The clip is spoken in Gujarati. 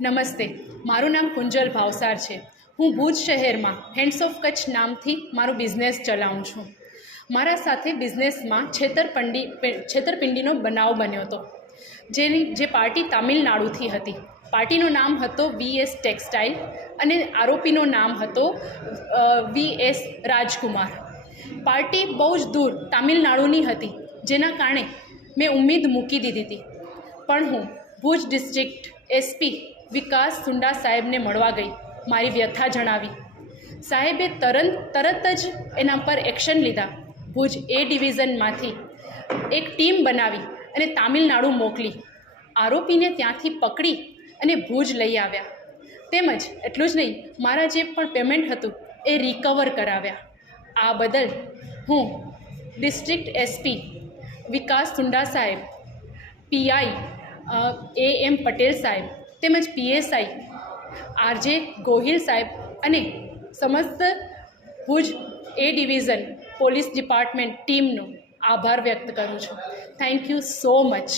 નમસ્તે, મારું નામ કુંજલ ભાવસાર છે. હું ભુજ શહેરમાં હેન્ડ્સ ઓફ કચ્છ નામથી મારું બિઝનેસ ચલાવું છું. મારા સાથે બિઝનેસમાં છેતરપિંડીનો બનાવ બન્યો હતો, જે પાર્ટી તામિલનાડુથી હતી. પાર્ટીનું નામ હતો VS ટેક્સટાઇલ અને આરોપીનું નામ હતો VS રાજકુમાર. પાર્ટી બહુ જ દૂર તામિલનાડુની હતી, જેના કારણે મેં ઉમ્મીદ મૂકી દીધી હતી. પણ હું ભુજ ડિસ્ટ્રિક્ટ SP વિકાસ સુંડા સાહેબને મળવા ગઈ. મારી વ્યથા જણાવી. સાહેબે તરત જ એના પર એક્શન લીધા. ભુજ A ડિવિઝનમાંથી એક ટીમ બનાવી અને તામિલનાડુ મોકલી. આરોપીને ત્યાંથી પકડી અને ભુજ લઈ આવ્યા. તેમજ એટલું જ નહીં, મારા જે પણ પેમેન્ટ હતું એ રિકવર કરાવ્યા. આ બદલ હું ડિસ્ટ્રિક્ટ SP વિકાસ સુંડા સાહેબ, PI AM પટેલ સાહેબ તેમજ PSI RJ ગોહિલ સાહેબ અને સમસ્ત Bhuj A division police department ટીમનો આભાર વ્યક્ત કરું છું. Thank you so much.